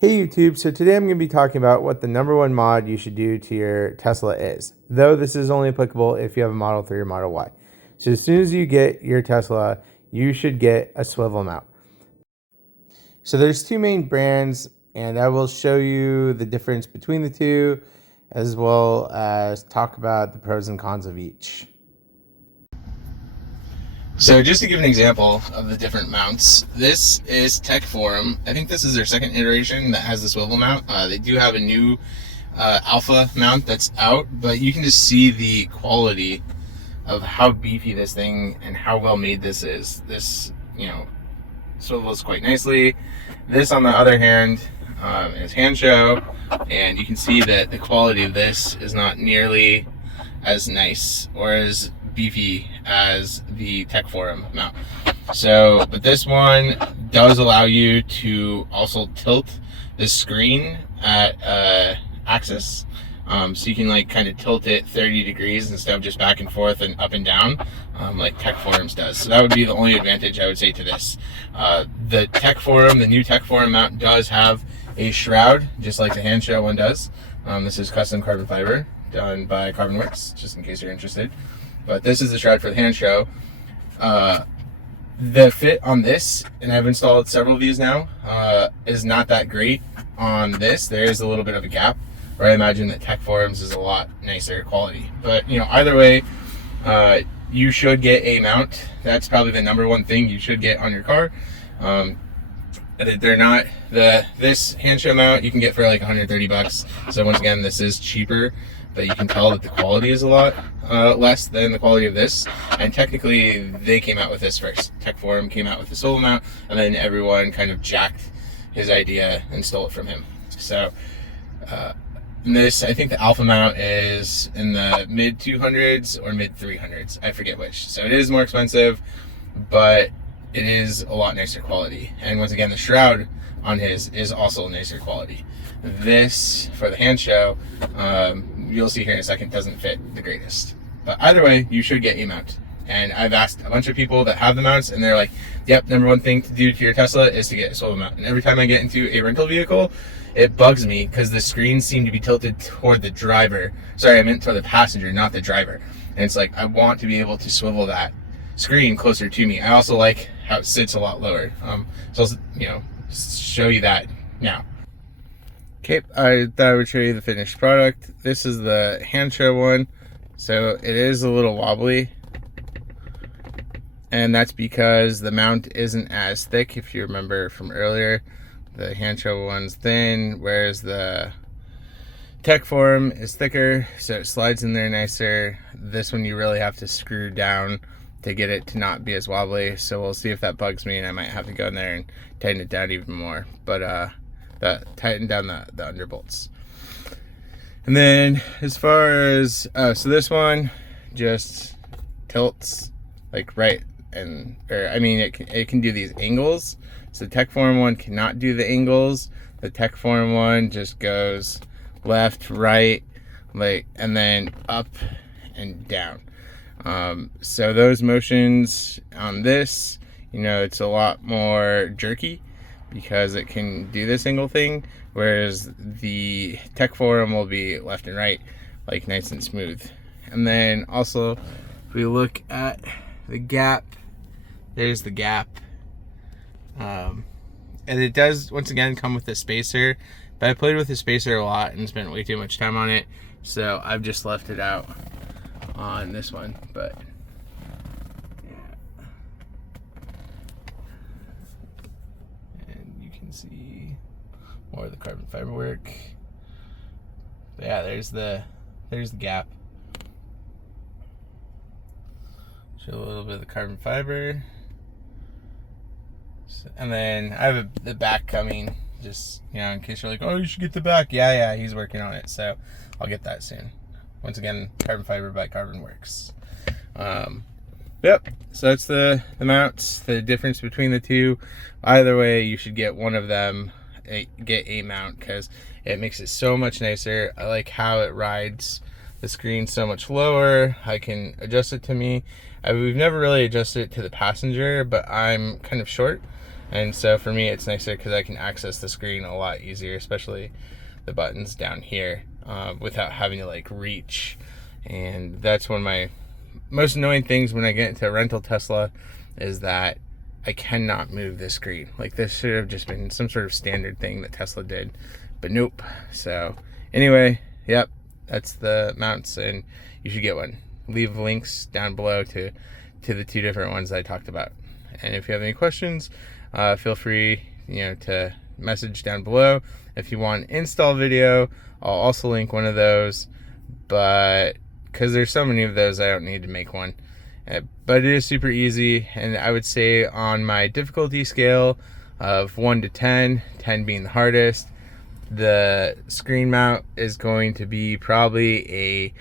Hey YouTube, so today I'm going to be talking about what the number one mod you should do to your Tesla is, though this is only applicable if you have a Model 3 or Model Y. So as soon as you get your Tesla, you should get a swivel mount. So there's two main brands, and I will show you the difference between the two, as well as talk about the pros and cons of each. So just to give an example of the different mounts, this is Tech Forum. I think this is their second iteration that has the swivel mount. They do have a new alpha mount that's out, but you can just see the quality of how beefy this thing and how well made this is. This, swivels quite nicely. This, on the other hand, is Hansho, and you can see that the quality of this is not nearly as nice or as beefy as the Tech Forum mount. So, but this one does allow you to also tilt the screen at axis. So you can kind of tilt it 30 degrees instead of just back and forth and up and down like Tech Forums does. So that would be the only advantage I would say to this. The new Tech Forum mount does have a shroud, just like the Hansho one does. This is custom carbon fiber done by Carbonworks, just in case you're interested. But this is the shroud for the Hansho. The fit on this, and I've installed several of these now, is not that great on this. There is a little bit of a gap, where I imagine that Tech Forums is a lot nicer quality. But either way, you should get a mount. That's probably the number one thing you should get on your car. They're not this Hansho mount you can get for like 130 bucks. So once again, this is cheaper, but you can tell that the quality is a lot less than the quality of this. And technically, they came out with this first. Tech Forum came out with the swivel mount, and then everyone kind of jacked his idea and stole it from him. So this, I think the alpha mount is in the mid 200s or mid 300s. I forget which. So it is more expensive, but it is a lot nicer quality. And once again, the shroud on his is also nicer quality. This, for the Hansho, you'll see here in a second, doesn't fit the greatest. But either way, you should get a mount. And I've asked a bunch of people that have the mounts, and they're like, yep, number one thing to do to your Tesla is to get a swivel mount. And every time I get into a rental vehicle, it bugs me because the screens seem to be tilted toward the driver. Sorry, I meant toward the passenger, not the driver. And it's like, I want to be able to swivel that screen closer to me. I also like how it sits a lot lower. So I'll, show you that now. Okay, I thought I would show you the finished product. This is the Hansho one. So it is a little wobbly, and that's because the mount isn't as thick. If you remember from earlier, the Hansho one's thin, whereas the Tech Forum is thicker, so it slides in there nicer. This one you really have to screw down to get it to not be as wobbly. So we'll see if that bugs me, and I might have to go in there and tighten it down even more. But tighten down the underbolts. And then as far as so this one just tilts like right, and it can do these angles. So the Tech Forum one cannot do the angles. The Tech Forum one just goes left, right, and then up and down. So those motions on this, it's a lot more jerky because it can do this angle thing, whereas the Tech Forum will be left and right, like nice and smooth. And then also, if we look at the gap, there's the gap. And it does, once again, come with a spacer, but I played with the spacer a lot and spent way too much time on it, so I've just left it out on this one. But see more of the carbon fiber work. But yeah, there's the gap. Show a little bit of the carbon fiber. And then I have the back coming, just in case you're like, oh, you should get the back. Yeah, he's working on it, so I'll get that soon. Once again, carbon fiber by Carbonworks. Yep, so that's the mounts, the difference between the two. Either way, you should get one of them, get a mount, because it makes it so much nicer. I like how it rides the screen so much lower. I can adjust it to me. We've never really adjusted it to the passenger, but I'm kind of short, And so for me, it's nicer because I can access the screen a lot easier, especially the buttons down here, without having to like reach. And that's one of my most annoying things when I get into a rental Tesla, is that I cannot move this screen. Like, this should have just been some sort of standard thing that Tesla did, but nope. So anyway, yep, that's the mounts, and you should get one. Leave links down below to the two different ones I talked about. And if you have any questions, feel free, to message down below. If you want an install video, I'll also link one of those, but because there's so many of those, I don't need to make one. But it is super easy, and I would say on my difficulty scale of 1 to 10, 10 being the hardest, the screen mount is going to be probably a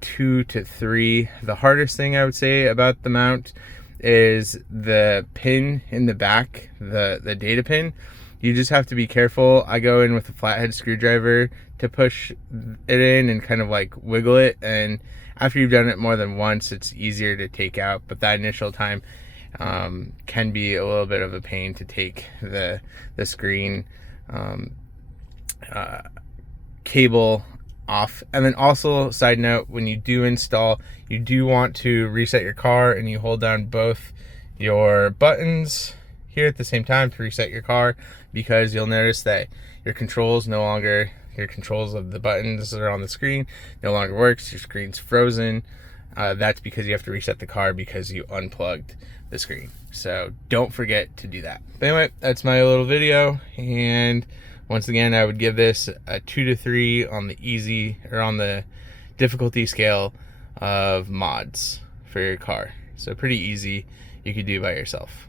2 to 3. The hardest thing I would say about the mount is the pin in the back, the data pin. You just have to be careful. I go in with a flathead screwdriver to push it in and kind of like wiggle it, and after you've done it more than once, it's easier to take out, but that initial time can be a little bit of a pain to take the screen cable off. And then also, side note, when you do install, you do want to reset your car, and you hold down both your buttons here at the same time to reset your car, because you'll notice that your controls of the buttons that are on the screen no longer works. Your screen's frozen. That's because you have to reset the car because you unplugged the screen. So don't forget to do that. But anyway, that's my little video, and once again, I would give this a 2 to 3 on the easy, or on the difficulty scale of mods for your car. So pretty easy, you could do by yourself.